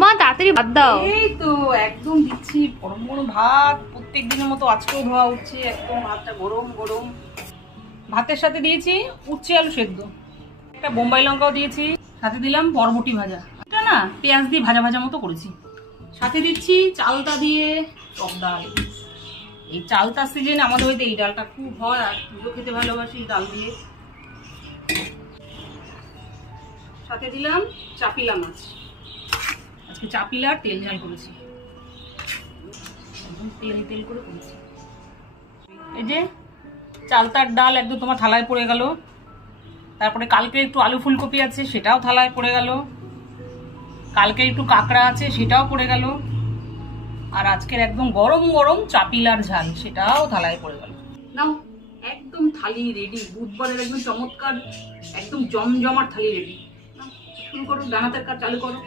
মা তাড়াতাড়ি ভাত দাও। এই তো একদম দিচ্ছি গরম গরম ভাত, প্রত্যেক দিনের মতো আজকেও ধোয়া উঠছে, একদম ভাতটা গরম গরম। ভাতের সাথে দিয়েছি উচ্ছে আলু সেদ্ধ, একটা বোম্বাই লঙ্কাও দিয়েছি, সাথে দিলাম বরবটি ভাজা, এটা না পেঁয়াজ দিয়ে ভাজা ভাজা মতো করেছি। সাথে দিচ্ছি চালতা দিয়ে টক ডাল। এই চালতার সিজনে আমাদের বাড়িতে এই ডালটা খুব হয়, আর তুইও খেতে ভালোবাসি ডাল দিয়ে। সাথে দিলাম চাপিলা মাছ, আজকে চাপিলার তেল ঝাল করেছি, একদম তেল তেল করে করেছি। এই যে চালতার ডাল একদম তোমার থালায় পড়ে গেল। তারপরে কালকে একটু আলু ফুলকপি আছে, সেটাও থালায় পড়ে গেল। কালকে একটু কাঁকড়া আছে, সেটাও পড়ে গেল। আর আজকের একদম গরম গরম চাপিলার ঝাল, সেটাও থালায় পড়ে গেল। নাও একদম থালি রেডি, বুধবারের একদম চমৎকার একদম জমজমাট থালি রেডি। শুরু করো, ডানাতের কাজ চালু করো।